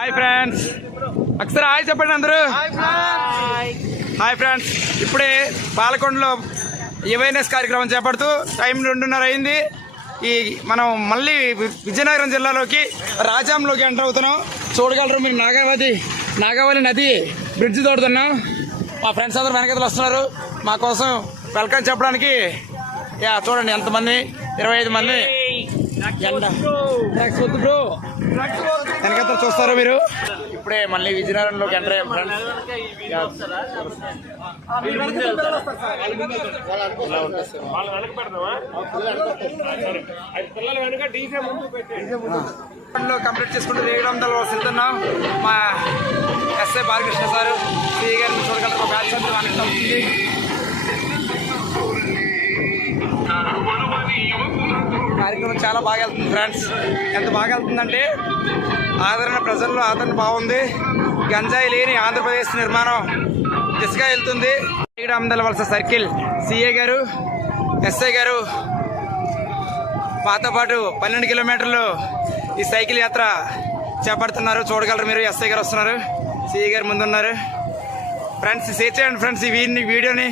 Hi friends, ఒకసారి hi చెప్పండి అందరూ. హాయ్ ఫ్రెండ్స్, ఇప్పుడే పాలకొండలో అవేర్నెస్ కార్యక్రమం చేపడుతూ టైం 2:30 అయింది. మనం మళ్ళీ విజయనగరం జిల్లాలోకి రాజాంలోకి ఎంటర్ అవుతున్నాం. చూడగలరు మీరు, నాగావళి నది బ్రిడ్జ్ తోడుతున్నాం. మా ఫ్రెండ్స్ అందరూ వెనకతలు వస్తున్నారు మా కోసం వెల్కమ్ చెప్పడానికి. చూడండి ఎంతమంది, 25 మంది వెనకతలు చూస్తారు మీరు. ఇప్పుడే మళ్ళీ విజయనగరంలోకి ఎంటర్ అయ్యాం ఫ్రెండ్స్. కంప్లీట్ చేసుకుంటూ రేగడంలో వెళ్తున్నాం. మా ఎస్ఐ బాలకృష్ణ సార్, సిఐ గారిని చూడగలరు. బ్యాచ్ అంతా వెనక్కి వస్తుంది. కార్యక్రమం చాలా బాగా వెళ్తుంది ఫ్రెండ్స్. ఎంత బాగా వెళ్తుందంటే ప్రజల్లో ఆదరణ బాగుంది. గంజాయి లేని ఆంధ్రప్రదేశ్ నిర్మాణం దిశగా వెళ్తుంది. శ్రీరామదల వలస సర్కిల్ సిఐ గారు, ఎస్ఐ గారు మాతో పాటు 12 కిలోమీటర్లు ఈ సైకిల్ యాత్ర చేపడుతున్నారు. చూడగలరు మీరు. ఎస్ఐ గారు వస్తున్నారు, సిఐ గారు ముందున్నారు. ఫ్రెండ్స్ షేర్ చేయండి ఫ్రెండ్స్ ఈ వీడియోని.